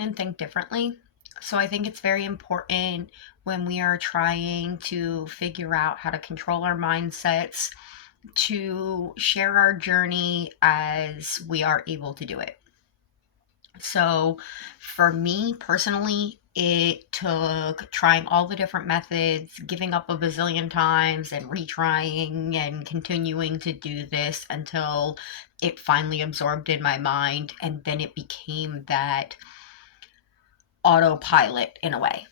and think differently. So I think it's very important when we are trying to figure out how to control our mindsets to share our journey as we are able to do it. So for me personally, it took trying all the different methods, giving up a bazillion times and retrying and continuing to do this until it finally absorbed in my mind. And then it became that autopilot in a way.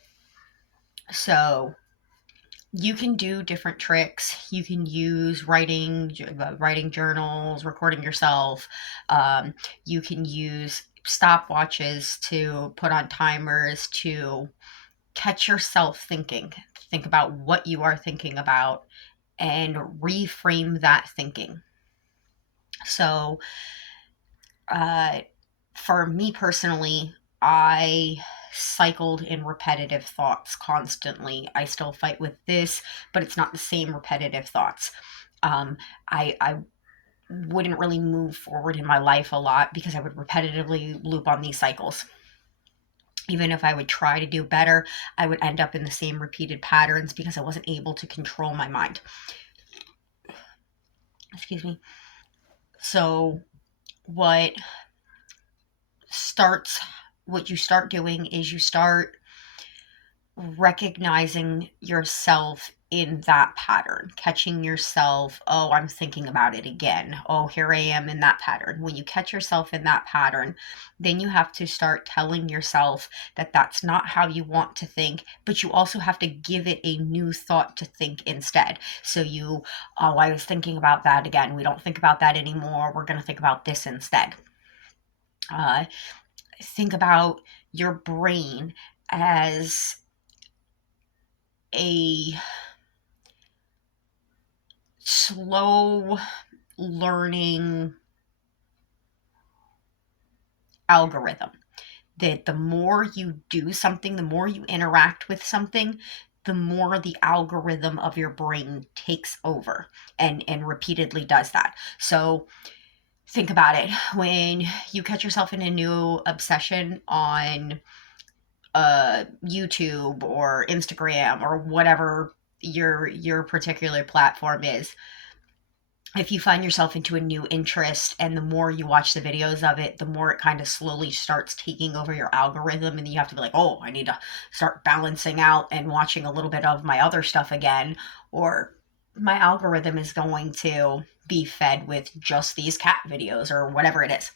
So you can do different tricks. You can use writing journals, recording yourself. You can use stopwatches to put on timers to catch yourself thinking. Think about what you are thinking about and reframe that thinking. So, uh, for me personally, I cycled in repetitive thoughts constantly. I still fight with this, but it's not the same repetitive thoughts. I wouldn't really move forward in my life a lot because I would repetitively loop on these cycles. Even if I would try to do better, I would end up in the same repeated patterns because I wasn't able to control my mind. Excuse me. So, what starts what you start doing is you start recognizing yourself in that pattern, catching yourself, oh, I'm thinking about it again. Oh, here I am in that pattern. When you catch yourself in that pattern, then you have to start telling yourself that that's not how you want to think, but you also have to give it a new thought to think instead. So oh, I was thinking about that again. We don't think about that anymore. We're going to think about this instead. Uh, think about your brain as a slow learning algorithm. That the more you do something, the more you interact with something, the more the algorithm of your brain takes over and repeatedly does that. So think about it. When you catch yourself in a new obsession on YouTube or Instagram or whatever your particular platform is, if you find yourself into a new interest and the more you watch the videos of it, the more it kind of slowly starts taking over your algorithm, and then you have to be like, oh, I need to start balancing out and watching a little bit of my other stuff again, or my algorithm is going to be fed with just these cat videos or whatever it is.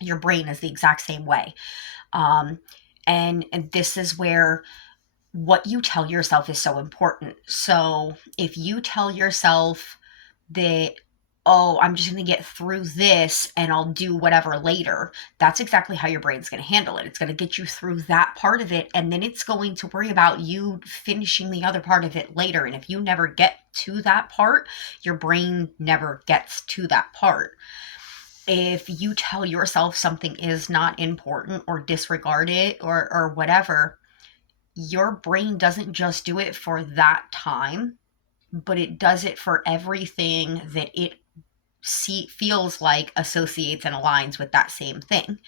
Your brain is the exact same way. um, and this is where what you tell yourself is so important. So if you tell yourself that, oh, I'm just going to get through this and I'll do whatever later, that's exactly how your brain's going to handle it. It's going to get you through that part of it, and then it's going to worry about you finishing the other part of it later. And if you never get to that part, your brain never gets to that part. If you tell yourself something is not important or disregard it or whatever, your brain doesn't just do it for that time, but it does it for everything that it feels like associates and aligns with that same thing.